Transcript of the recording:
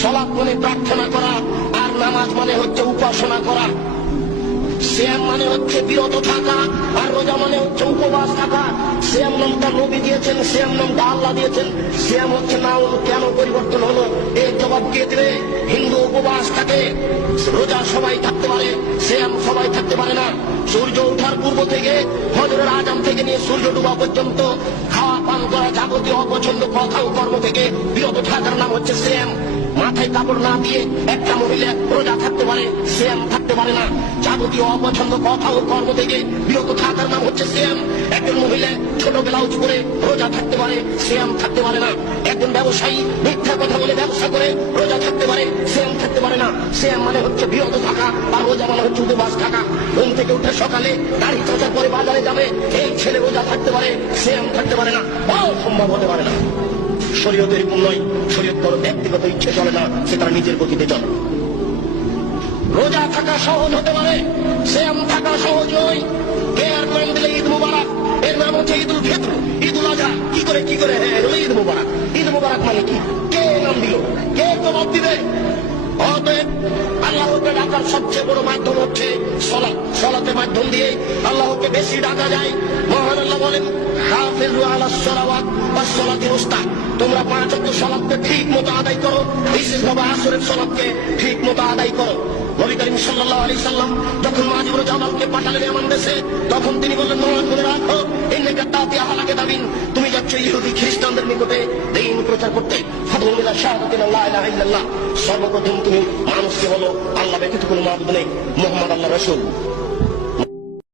সালাত মানে প্রার্থনা করা, আর নামাজ মানে হচ্ছে উপাসনা করা। সিয়াম মানে হচ্ছে বিরত থাকা, আর রোজা মানে হচ্ছে উপবাস থাকা। সিয়াম নামটা নবী দিয়েছেন, সিয়াম নামটা আল্লাহ দিয়েছেন। সিয়াম হচ্ছে নাম কেন পরিবর্তন হলো, এর জবাব কে দেবে? হিন্দু উপবাস থাকে, রোজা সবাই থাকতে পারে, সিয়াম সবাই থাকতে পারে না। সূর্য ওঠার পূর্ব থেকে ফজরের আজান থেকে নিয়ে সূর্য ডুবা পর্যন্ত খাওয়া পান করা যাবতীয় অপছন্দ কথা ও কর্ম থেকে বিরত থাকার নাম হচ্ছে সিয়াম। মাথায় কাপড় না দিয়ে একটা মহিলা রোজা থাকতে পারে, সিয়াম থাকতে পারে না। যাবতীয় অপছন্দ কথা ও কর্ম থেকে বিরত থাকার নাম হচ্ছে সিয়াম। একজন মহিলা ছোট ব্লাউজ পরে রোজা থাকতে পারে, সিয়াম থাকতে পারে না। একজন ব্যবসায়ী মিথ্যা কথা বলে ব্যবসা করে রোজা থাকতে পারে, সিয়াম থাকতে পারে না। সিয়াম মানে হচ্ছে বিরত থাকা, আর রোজা মানে হচ্ছে উপবাস থাকা। ঘুম থেকে উঠে সকালে দাড়ি চাঁচা করে বাজারে যাবে, এই ছেলে রোজা থাকতে পারে, সিয়াম থাকতে পারে না, তাও সম্ভব হতে পারে না। শরীয়ত এরকম নয়, শরীয়ত কারো ব্যক্তিগত ইচ্ছে চলে না, সে তার নিজের গতিতে চলে। রোজা থাকা সহজ হতে পারে, সিয়াম থাকা সহজ নয়। কে আর নাম দিলে ঈদ মুবারক, এর নাম হচ্ছে ঈদুল ফিতর, ঈদুল আজহা। কি করে ঈদ মুবারক, ঈদ মুবারক মানে কি? কে নাম দিল? কে জবাব দিবে? অতএব আল্লাহকে ডাকার সবচেয়ে বড় মাধ্যম হচ্ছে সালাত। সালাতের মাধ্যম দিয়ে আল্লাহকে বেশি ডাকা যায়। মহান আল্লাহ বলেন, হাফিজু আলাস সালাওয়াত ওয়াস সালাতিল উসতা, তোমরা 5 ওয়াক্ত সালাতকে ঠিক মতো আদায় করো, বিশেষভাবে আসরের সালাতকে ঠিক মতো আদায় করো। নবী করিম সাল্লাল্লাহু আলাইহি সাল্লাম যখন মুআয ইবনে জাবালকে পাঠালেন ইয়ামান দেশে, তখন তিনি বললেন, মুআয মনে রাখো, ইন্নাকা তাতি আহলাকে দাবিন, তুমি যাচ্ছ ইহুদি খ্রিস্টানদের নিকটে দ্বীন প্রচার করতে। ফাদউ ইলা শাহাদাতি লা ইলাহা ইল্লাল্লাহ, সর্বপ্রথম তুমি মানুষকে বলো আল্লাহ ব্যতীত কোনো মাবুদ নেই, মুহাম্মদ আল্লাহর রাসূল।